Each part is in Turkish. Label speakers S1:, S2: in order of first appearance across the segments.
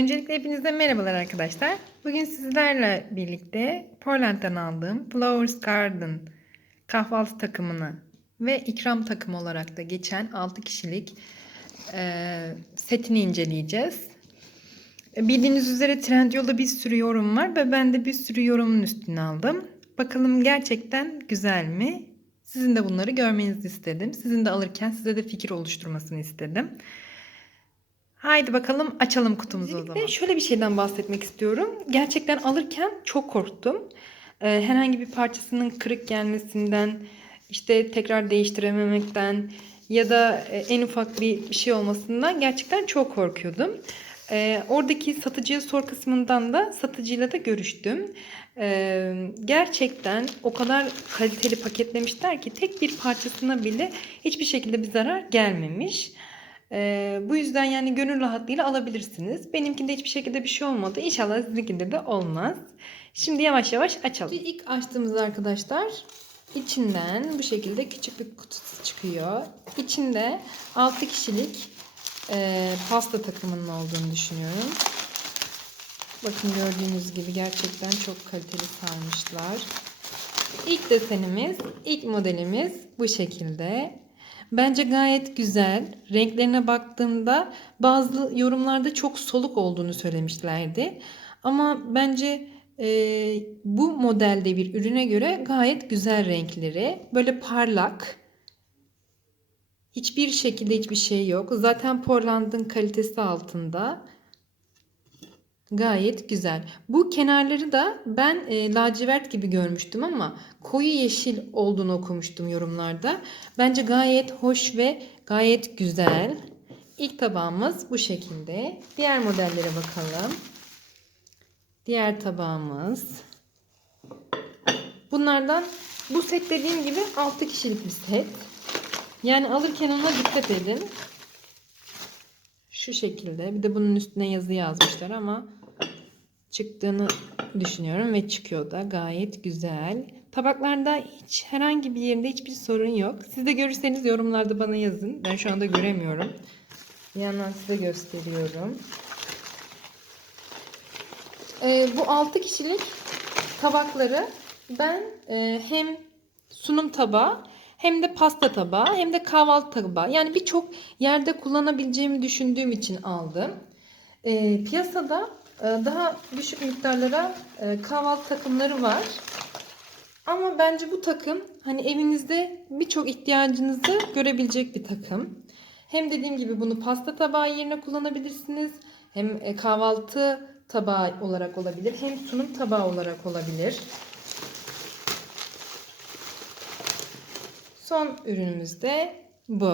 S1: Öncelikle hepinize merhabalar arkadaşlar. Bugün sizlerle birlikte Portland'dan aldığım Flowers Garden kahvaltı takımını ve ikram takımı olarak da geçen 6 kişilik eee, setini inceleyeceğiz. E, Bildiğiniz üzere Trendyol'da bir sürü yorum var ve ben de bir sürü yorumun üstüne aldım. Bakalım gerçekten güzel mi? Sizin de bunları görmenizi istedim. Sizin de alırken size de fikir oluşturmasını istedim. Haydi bakalım açalım kutumuzu o zaman. Şöyle bir şeyden bahsetmek istiyorum. Gerçekten alırken çok korktum. Ee, herhangi bir parçasının kırık gelmesinden, işte tekrar değiştirememekten ya da e, en ufak bir şey olmasından gerçekten çok korkuyordum. Ee, oradaki satıcıya sor kısmından da satıcıyla da görüştüm. Ee, gerçekten o kadar kaliteli paketlemişler ki tek bir parçasına bile hiçbir şekilde bir zarar gelmemiş. Ee, bu yüzden yani gönül rahatlığıyla alabilirsiniz. Benimkinde hiçbir şekilde bir şey olmadı. İnşallah sizinkinde de olmaz. Şimdi yavaş yavaş açalım. Şimdi ilk açtığımızda arkadaşlar içinden bu şekilde küçük bir kutusu çıkıyor. İçinde 6 kişilik e, pasta takımının olduğunu düşünüyorum. Bakın gördüğünüz gibi gerçekten çok kaliteli sarmışlar. İlk desenimiz, ilk modelimiz bu şekilde. Bence gayet güzel. Renklerine baktığımda bazı yorumlarda çok soluk olduğunu söylemişlerdi. Ama bence e, bu modelde bir ürüne göre gayet güzel renkleri. Böyle parlak. Hiçbir şekilde hiçbir şey yok. Zaten Portland'ın kalitesi altında. Gayet güzel. Bu kenarları da ben e, lacivert gibi görmüştüm ama koyu yeşil olduğunu okumuştum yorumlarda. Bence gayet hoş ve gayet güzel. İlk tabağımız bu şekilde. Diğer modellere bakalım. Diğer tabağımız. Bunlardan bu set dediğim gibi 6 kişilik bir set. Yani alırken ona dikkat edin. Şu şekilde. Bir de bunun üstüne yazı yazmışlar ama çıktığını düşünüyorum ve çıkıyor da gayet güzel. Tabaklarda hiç herhangi bir yerinde hiçbir sorun yok. Siz de görürseniz yorumlarda bana yazın. Ben şu anda göremiyorum. Bir yandan size gösteriyorum. Ee, bu 6 kişilik tabakları ben e, hem sunum tabağı hem de pasta tabağı hem de kahvaltı tabağı. Yani birçok yerde kullanabileceğimi düşündüğüm için aldım. Ee, piyasada e, daha düşük miktarlara e, kahvaltı takımları var. Ama bence bu takım hani evinizde birçok ihtiyacınızı görebilecek bir takım. Hem dediğim gibi bunu pasta tabağı yerine kullanabilirsiniz. Hem e, kahvaltı tabağı olarak olabilir. Hem sunum tabağı olarak olabilir. Son ürünümüz de bu.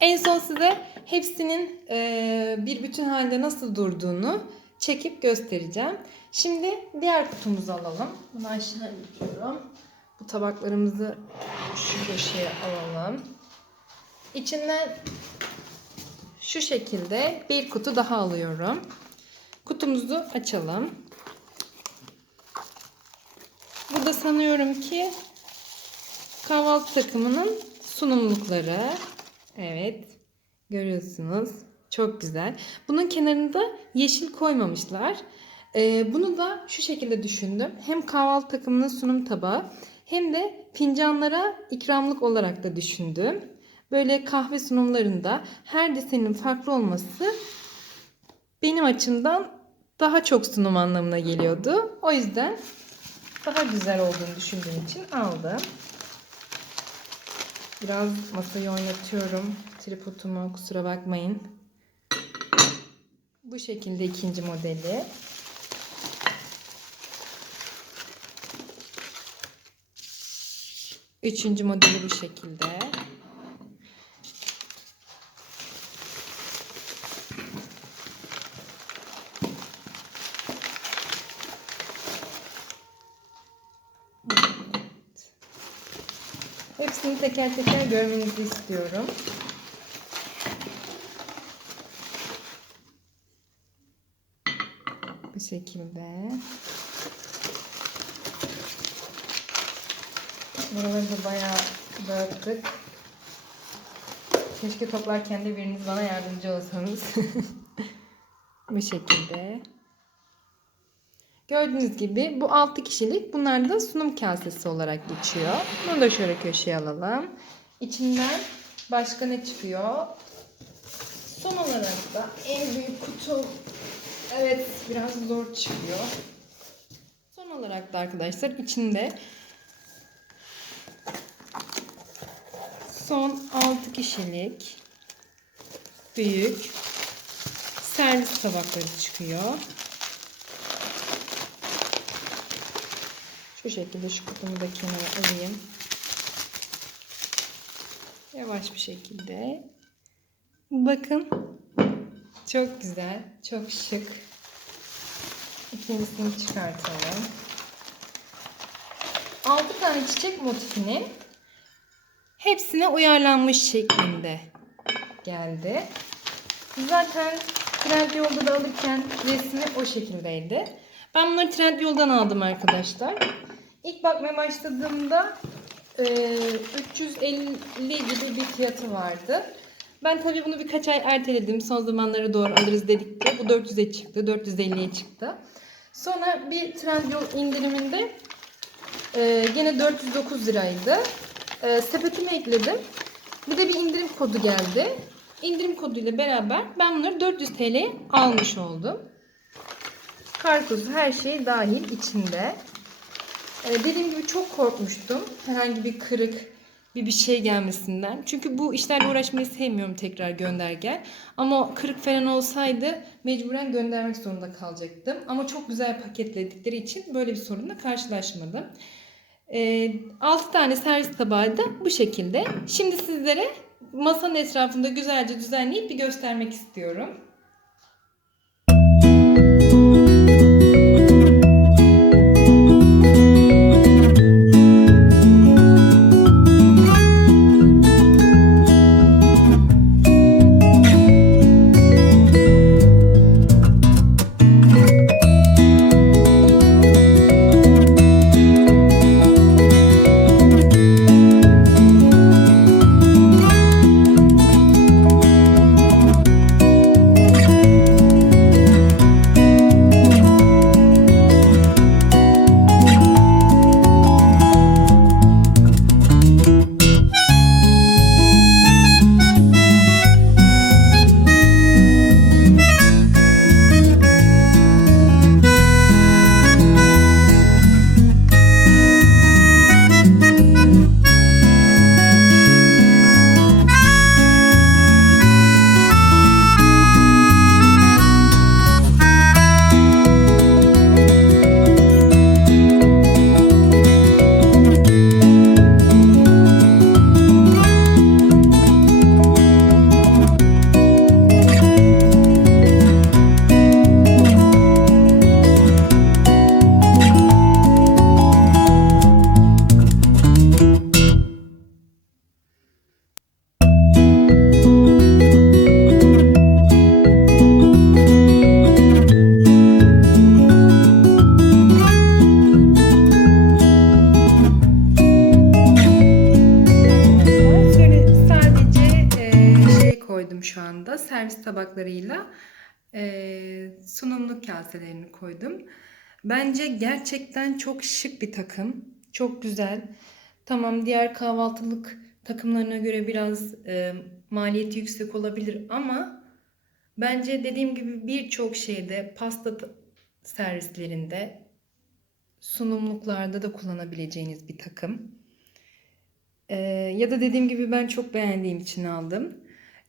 S1: En son size hepsinin e, bir bütün halde nasıl durduğunu çekip göstereceğim. Şimdi diğer kutumuzu alalım. Bunu aşağı itiyorum. Bu tabaklarımızı şu köşeye alalım. İçinden şu şekilde bir kutu daha alıyorum. Kutumuzu açalım. Burada sanıyorum ki kahvaltı takımının sunumlukları. Evet. Görüyorsunuz. Çok güzel. Bunun kenarında yeşil koymamışlar. Ee, bunu da şu şekilde düşündüm. Hem kahvaltı takımının sunum tabağı hem de fincanlara ikramlık olarak da düşündüm. Böyle kahve sunumlarında her desenin farklı olması benim açımdan daha çok sunum anlamına geliyordu. O yüzden daha güzel olduğunu düşündüğüm için aldım. Biraz masayı oynatıyorum. Tripodumu kusura bakmayın. Bu şekilde ikinci modeli. Üçüncü modeli bu şekilde. Hepsini teker teker görmenizi istiyorum. Şekilde. Buraları da bayağı dağıttık. Keşke toplarken de biriniz bana yardımcı olsanız. Bu şekilde. Gördüğünüz gibi bu 6 kişilik. Bunlar da sunum kasesi olarak geçiyor. Bunu da şöyle köşeye alalım. İçinden başka ne çıkıyor? Son olarak da en büyük kutu. Evet biraz zor çıkıyor. Son olarak da arkadaşlar içinde son 6 kişilik büyük servis tabakları çıkıyor. Şu şekilde şu kutumu da kenara alayım. Yavaş bir şekilde. Bakın. Çok güzel. Çok şık. İkincisini çıkartalım. 6 tane çiçek motifinin hepsine uyarlanmış şeklinde geldi. Zaten Trendyol'da da alırken resmi o şekildeydi. Ben bunları Trendyol'dan aldım arkadaşlar. İlk bakmaya başladığımda e, 350 gibi bir fiyatı vardı. Ben tabii bunu birkaç ay erteledim. Son zamanlara doğru alırız dedik de bu 400'e çıktı, 450'ye çıktı. Sonra bir Trendyol indiriminde e, gene 409 liraydı. E, sepetime ekledim. Bir de bir indirim kodu geldi. İndirim koduyla beraber ben bunları 400 TL'ye almış oldum. Karpuzu her şey dahil içinde. Ee, dediğim gibi çok korkmuştum. Herhangi bir kırık bir bir şey gelmesinden. Çünkü bu işlerle uğraşmayı sevmiyorum tekrar gönder gel. Ama kırık falan olsaydı mecburen göndermek zorunda kalacaktım. Ama çok güzel paketledikleri için böyle bir sorunla karşılaşmadım. Ee, 6 tane servis tabağı da bu şekilde. Şimdi sizlere masanın etrafında güzelce düzenleyip bir göstermek istiyorum. E, sunumluk kaselerini koydum. Bence gerçekten çok şık bir takım. Çok güzel. Tamam diğer kahvaltılık takımlarına göre biraz e, maliyeti yüksek olabilir ama bence dediğim gibi birçok şeyde pasta ta- servislerinde sunumluklarda da kullanabileceğiniz bir takım. Ee, ya da dediğim gibi ben çok beğendiğim için aldım.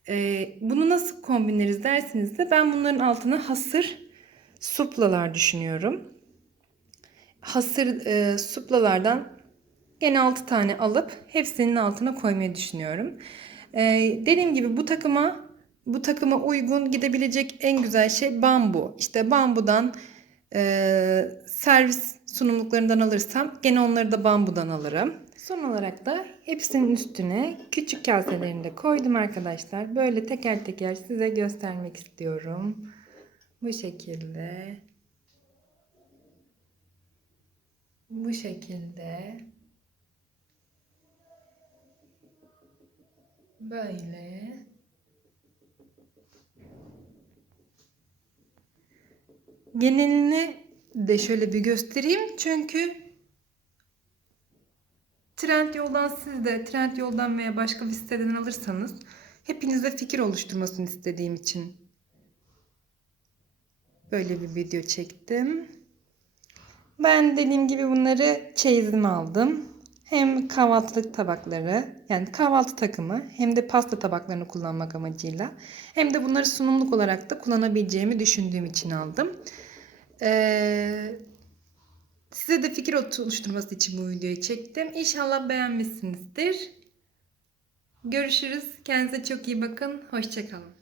S1: Ee, bunu nasıl kombinleriz dersiniz de ben bunların altına hasır suplalar düşünüyorum. Hasır e, suplalardan gene 6 tane alıp hepsinin altına koymayı düşünüyorum. Ee, dediğim gibi bu takıma bu takıma uygun gidebilecek en güzel şey bambu. İşte bambudan e, servis sunumluklarından alırsam gene onları da bambudan alırım. Son olarak da hepsinin üstüne küçük kaselerini de koydum arkadaşlar. Böyle teker teker size göstermek istiyorum. Bu şekilde. Bu şekilde. Böyle. genelini de şöyle bir göstereyim. Çünkü Trend yoldan siz de Trend yoldan veya başka bir siteden alırsanız hepinize fikir oluşturmasını istediğim için böyle bir video çektim. Ben dediğim gibi bunları çeyizime aldım. Hem kahvaltılık tabakları yani kahvaltı takımı hem de pasta tabaklarını kullanmak amacıyla hem de bunları sunumluk olarak da kullanabileceğimi düşündüğüm için aldım. Ee, size de fikir oluşturması için bu videoyu çektim. İnşallah beğenmişsinizdir. Görüşürüz. Kendinize çok iyi bakın. Hoşçakalın.